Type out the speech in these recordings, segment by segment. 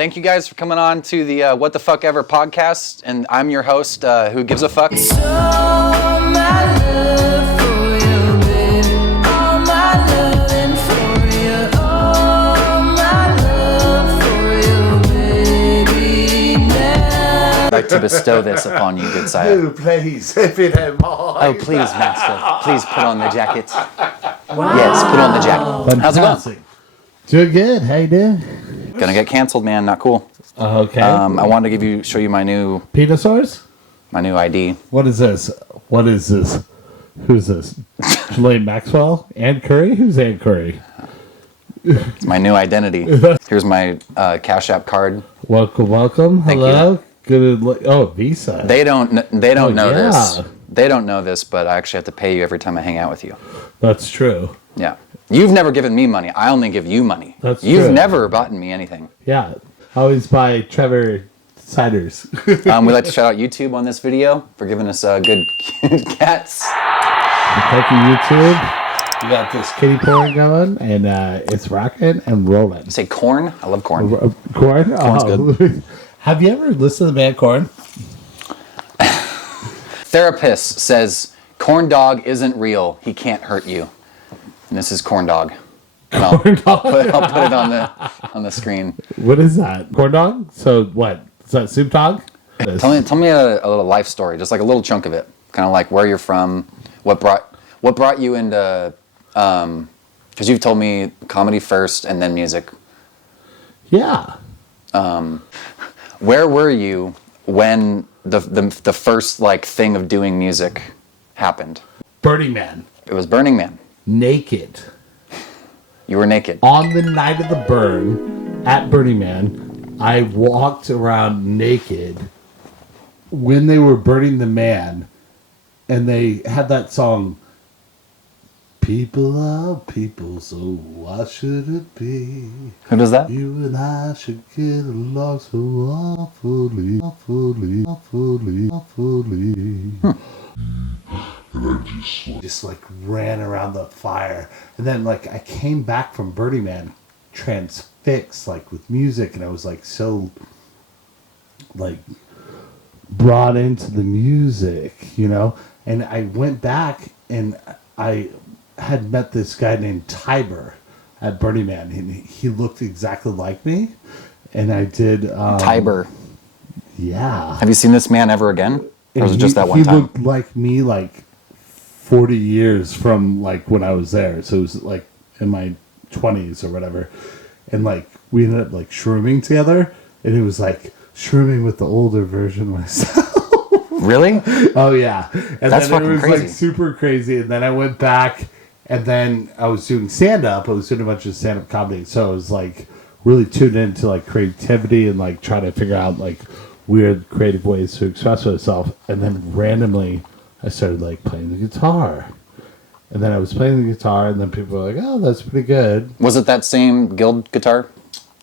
thank you guys for coming on to the What the Fuck Ever podcast, and I'm your host, Who Gives a Fuck. I'd like to bestow this upon you, good sire. Oh, please, if you don't mind. Oh, please, master. Please put on the jacket. Wow. Yes, put on the jacket. How's it going? Doing good. How you doing? Gonna get canceled, man. Not cool. Okay. I wanted to show you my new Petasaurs? My new ID. What is this? What is this? Who's this? Jelaine Maxwell? Ann Curry? Who's Ann Curry? It's my new identity. Here's my Cash App card. Welcome. Thank Hello. You. Good. Visa. They don't know this. They don't know this, but I actually have to pay you every time I hang out with you. That's true. Yeah. You've never given me money. I only give you money. That's You've true. never bought me anything. Yeah. I always buy Trevor ciders. We'd like to shout out YouTube on this video for giving us good cats. Thank you, YouTube. We got this kitty porn going, and it's rocking and rolling. Say corn? I love corn. Korn? Corn's good. Have you ever listened to the band Korn? Therapist says Korn Dogg isn't real. He can't hurt you. And this is Korn Dogg. I'll put it on the screen. What is that? Korn Dogg? So what? Is that Soup Dog? Tell me a little life story, just like a little chunk of it. Kind of like where you're from, what brought you into because you've told me comedy first and then music. Yeah. Where were you when the first like thing of doing music happened? Burning Man. It was Burning Man. Naked. You were naked. On the night of the burn at Burning Man, I walked around naked when they were burning the man, and they had that song, People are people, so why should it be? Who does that? You and I should get along so awfully. And I just like ran around the fire. And then like I came back from Burning Man transfixed like with music, and I was like so like brought into the music, you know? And I went back and I had met this guy named Tiber at Burning Man, and he looked exactly like me. And I did Tiber. Yeah. Have you seen this man ever again? Or was it just that one time? He looked like me like 40 years from like when I was there. So it was like in my 20s or whatever. And like we ended up like shrooming together, and it was like shrooming with the older version of myself. Really? Oh yeah. And that's then fucking it was crazy. Like super crazy. And then I went back, and then I was doing stand-up. I was doing a bunch of stand-up comedy. So I was like really tuned into like creativity and like trying to figure out like weird creative ways to express myself. And then randomly I started like playing the guitar. And then I was playing the guitar, and then people were like, oh, that's pretty good. Was it that same Guild guitar?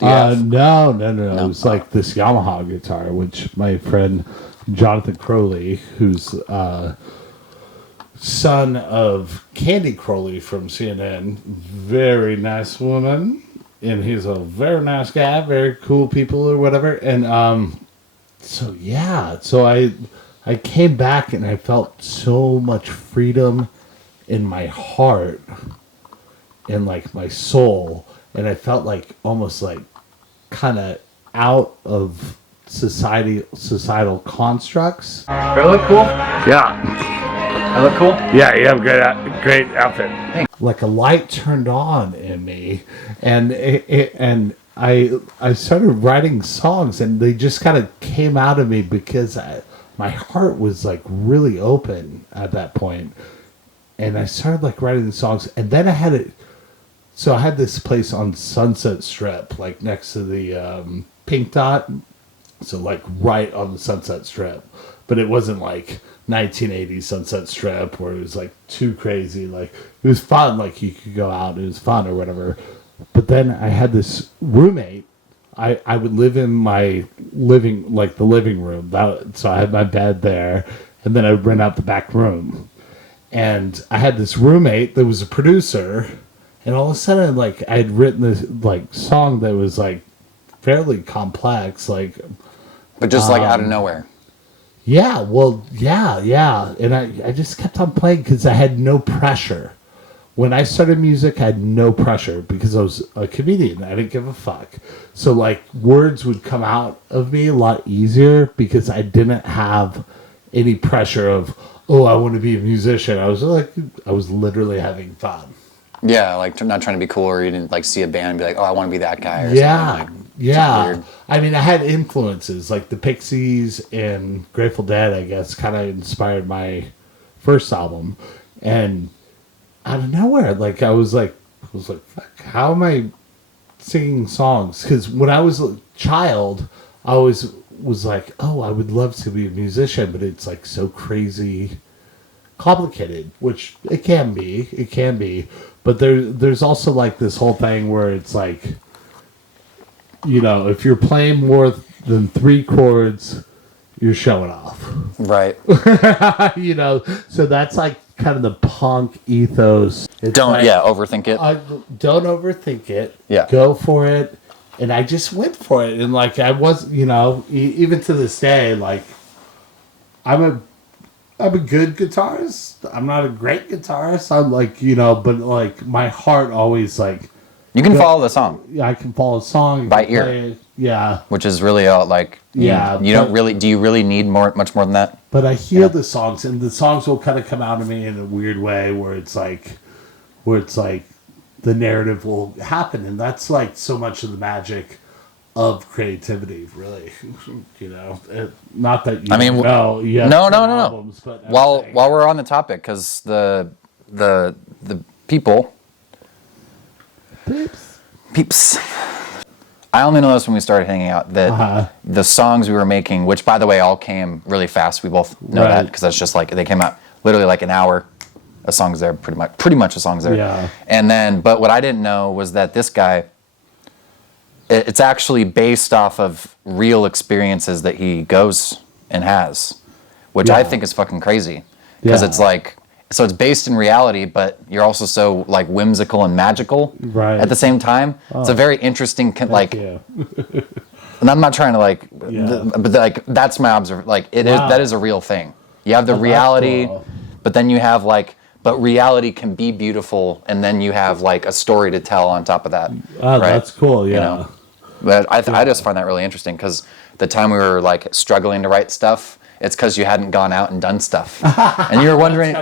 No. It was like this Yamaha guitar, which my friend Jonathan Crowley, who's son of Candy Crowley from CNN, very nice woman, and he's a very nice guy, very cool people or whatever. And so I came back, and I felt so much freedom in my heart and like my soul, and I felt like almost like kind of out of societal constructs. Do I look cool? Yeah. I look cool? Yeah, you have a great outfit. Thanks. Like a light turned on in me, and I started writing songs, and they just kind of came out of me because my heart was like really open at that point. And I started like writing the songs, and then I had this place on Sunset Strip, like next to the Pink Dot, so like right on the Sunset Strip. But it wasn't like 1980s Sunset Strip where it was like too crazy. Like it was fun, like you could go out, it was fun or whatever. But then I had this roommate. I would live in my living room. So I had my bed there, and then I would rent out the back room. And I had this roommate that was a producer, and all of a sudden, like, I had written this like song that was like fairly complex, like. But just like out of nowhere. Yeah, well, yeah. And I just kept on playing because I had no pressure. When I started music, I had no pressure because I was a comedian. I didn't give a fuck. So, like, words would come out of me a lot easier because I didn't have any pressure of, oh, I want to be a musician. I was literally having fun. Yeah, like not trying to be cool, or you didn't like see a band and be like, oh, I want to be that guy. Or Yeah, something. yeah. I mean, I had influences like the Pixies and Grateful Dead. I guess kind of inspired my first album, and out of nowhere, like I was like, fuck, how am I singing songs? Because when I was a child, I always was like, oh, I would love to be a musician, but it's like so crazy complicated, which it can be, but there's also like this whole thing where it's like, you know, if you're playing more than 3 chords, you're showing off, Right. you know. So that's like kind of the punk ethos. It's overthink it. Don't overthink it. Yeah, go for it. And I just went for it, and like I was, you know, even to this day, like I'm a good guitarist. I'm not a great guitarist. I'm like, you know, but like my heart always like. You can follow the song. Yeah, I can follow a song by ear. Yeah, which is really like. You don't really. Do you really need much more than that? But I hear the songs, and the songs will kind of come out of me in a weird way, where it's like the narrative will happen, and that's like so much of the magic of creativity, really. You know, not that you. I mean, no. Albums, but while we're on the topic, because the people. Peeps. I only know this when we started hanging out, that the songs we were making, which by the way all came really fast. We both know that because that's just like they came out literally like an hour. A song's there, pretty much a song's there. Yeah. And then, but what I didn't know was that this guy, it's actually based off of real experiences that he goes and has, which I think is fucking crazy because it's like. So it's based in reality, but you're also so like whimsical and magical at the same time. Oh. It's a very interesting and I'm not trying to like, but like that's my observation. Like that is a real thing. You have the reality, but then you have like, but reality can be beautiful, and then you have like a story to tell on top of that. Oh, right? That's cool. Yeah. You know? But I just find that really interesting because the time we were like struggling to write stuff. It's because you hadn't gone out and done stuff, and you were wondering,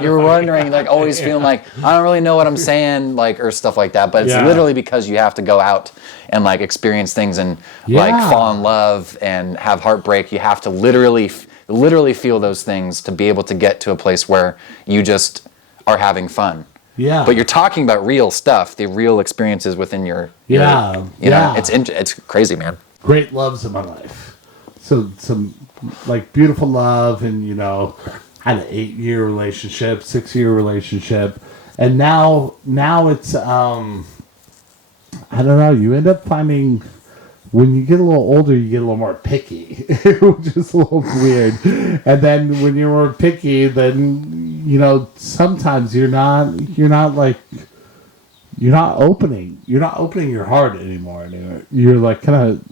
like always feeling like I don't really know what I'm saying, like or stuff like that. But it's literally because you have to go out and like experience things and like fall in love and have heartbreak. You have to literally feel those things to be able to get to a place where you just are having fun. Yeah. But you're talking about real stuff, the real experiences within your you know, it's crazy, man. Great loves in my life. So some. Like beautiful love, and you know, had an 8-year relationship, 6-year relationship, and now it's I don't know. You end up finding when you get a little older, you get a little more picky, which is a little weird. And then when you're more picky, then you know sometimes you're not opening your heart anymore. You're like kind of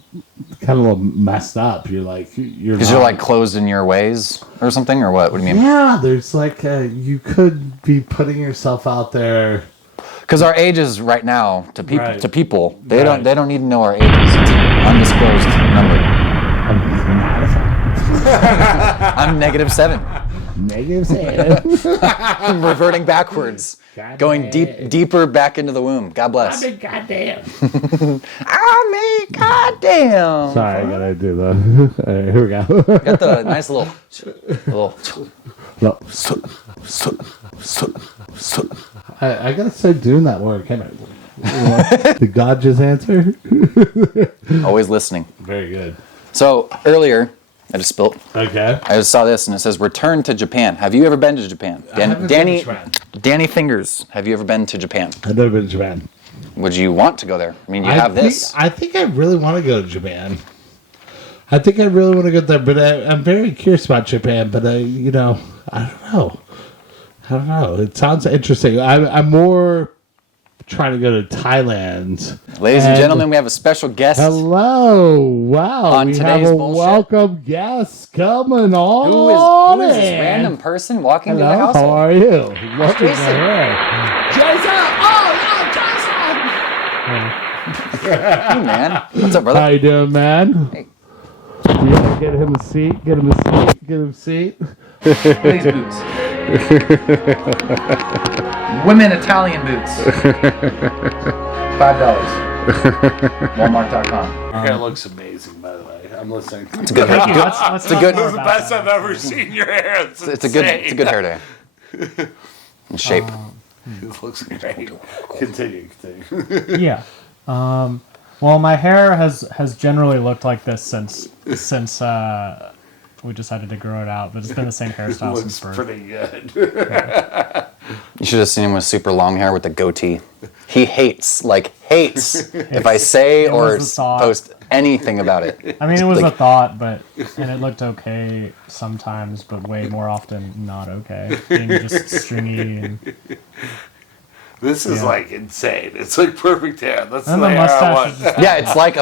a little messed up. You're because you're like closed in your ways or something, or what do you mean? Yeah, there's like you could be putting yourself out there. Because our ages right now to people they don't need to know our ages. It's an undisclosed number. I'm -7. -7. Reverting backwards. God going deeper back into the womb. God bless. I mean, goddamn. Goddamn. Sorry, I gotta do the. Right, here we go. Got the nice little. I gotta start doing that more. Did God just answer? Always listening. Very good. So earlier. I just spilt. Okay. I just saw this and it says return to Japan. Have you ever been to Japan? Danny Fingers, have you ever been to Japan? I've never been to Japan. Would you want to go there? I mean, this. I think I really want to go to Japan. I think I really want to go there, but I'm very curious about Japan, but you know, I don't know. It sounds interesting. I'm more trying to go to Thailand. Ladies and gentlemen, we have a special guest. Hello. Wow. On we today's have a bullshit. welcome guest coming on. Who is this random person walking to the house? How are you? What's your Jason. hair? Jason! Hey, man. What's up, brother? How you doing, man? Hey. Yeah, get him a seat. Get him a seat. Get him a seat. These boots. Women Italian boots. $5. Walmart.com. Your hair looks amazing, by the way. I'm listening. It's a good hair. That's a good. the best I've ever seen your hair. It's a good hair day. In shape. It looks great. Continue. Yeah. Well, my hair has generally looked like this since we decided to grow it out, but it's been the same hairstyle since birth. Pretty good. You should have seen him with super long hair with a goatee. He hates if I say or post anything about it. I mean, it was a thought, and it looked okay sometimes, but way more often not okay. Being just stringy and... This is like insane. It's like perfect hair. That's the And the hair I mustache want. is just... Yeah, it's like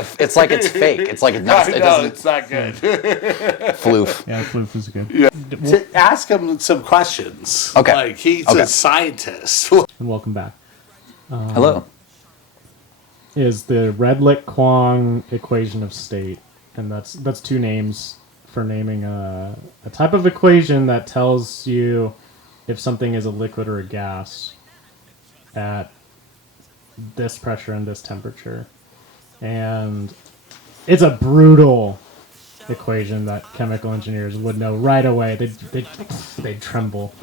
it's fake. It's like it's not. It doesn't. It's not good. Floof. Yeah, floof is good. Yeah. To ask him some questions. Okay. Like he's a scientist. And welcome back. Hello. Is the Redlich-Kwong equation of state, and that's two names for naming a type of equation that tells you if something is a liquid or a gas at this pressure and this temperature. And it's a brutal equation that chemical engineers would know right away. They tremble.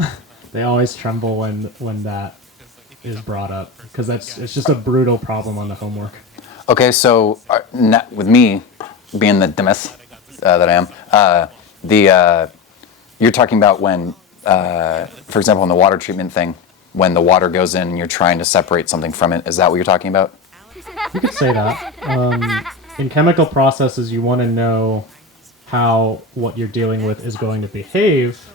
They always tremble when that is brought up, because it's just a brutal problem on the homework. Okay, so with me being the dumbass that I am, you're talking about when, for example, in the water treatment thing, when the water goes in and you're trying to separate something from it. Is that what you're talking about? You could say that. In chemical processes, you want to know how what you're dealing with is going to behave.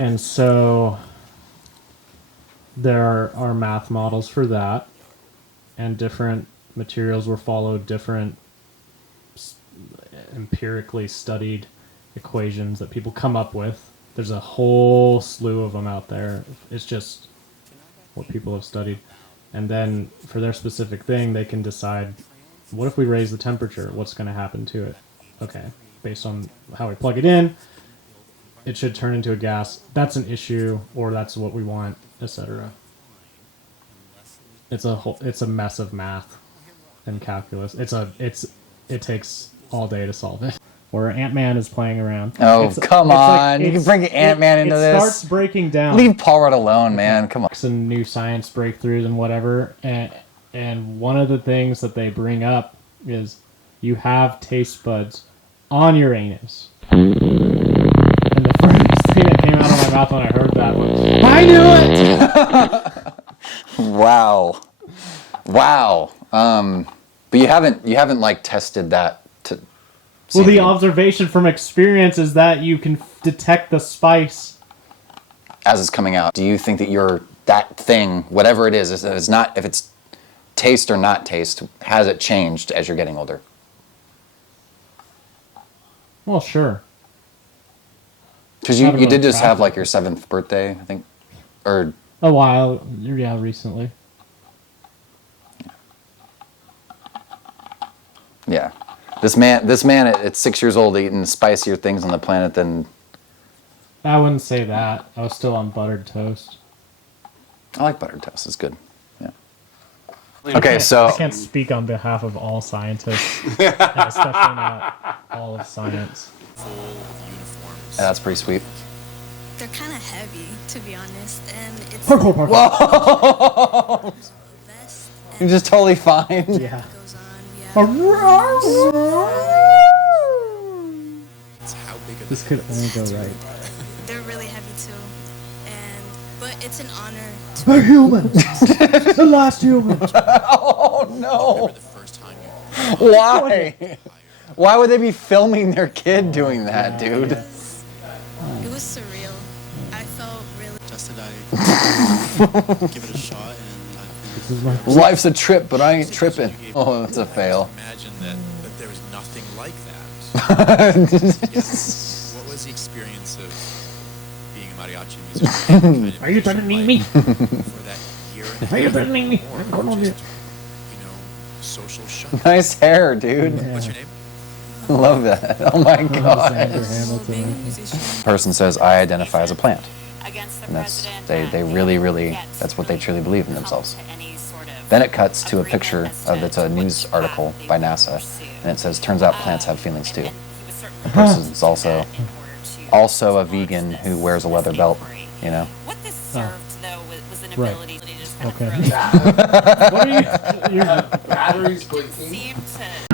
And so there are math models for that, and different materials will follow different empirically studied equations that people come up with. There's a whole slew of them out there. It's just what people have studied. And then for their specific thing, they can decide, what if we raise the temperature? What's going to happen to it? Okay, based on how we plug it in, it should turn into a gas. That's an issue, or that's what we want, etc. It's a mess of math and calculus. It takes all day to solve it. Or Ant-Man is playing around. Oh, come on. You can bring Ant-Man into this. It starts breaking down. Leave Paul Rudd alone, man. Come on. Some new science breakthroughs and whatever. And one of the things that they bring up is you have taste buds on your anus. And the first thing that came out of my mouth when I heard that was, I knew it! Wow. But you haven't like tested that. Well, the observation from experience is that you can detect the spice as it's coming out. Do you think that that thing, whatever it is, if it's taste or not taste, has it changed as you're getting older? Well, sure. Because you did just have like your 7th birthday, I think, or a while, recently. Yeah. This man at 6 years old eating spicier things on the planet than... I wouldn't say that. I was still on buttered toast. I like buttered toast. It's good. Yeah. Okay, so... I can't speak on behalf of all scientists, and especially not all of science. Yeah, that's pretty sweet. They're kind of heavy, to be honest, and it's... Whoa! You're just totally fine. Yeah. This could only go right. They're really heavy too, but it's an honor. A human, the last human. Oh no! Why? Why would they be filming their kid doing that, dude? It was surreal. I felt really. Just that I give it a shot, and I've This is my Life's a trip, but I ain't tripping. Oh, that's a fail. Imagine that there was nothing like that. What was the experience of being a mariachi musician? Are you threatening me? For that year and a half Are you threatening me? or I'm going on just, here. social shut. Nice hair, dude. What's your name? Love that. Oh my Alexander god. Hamilton. Person says, I identify as a plant. Against the And that's, president, they really, that's what they truly believe in themselves. Then it cuts to a picture of, it's a news article by NASA, and it says, turns out plants have feelings too. The person's also a vegan who wears a leather belt, you know? What this served, though, was an Right. ability to just kind Okay. of throw What are you? Batteries blinking. seem to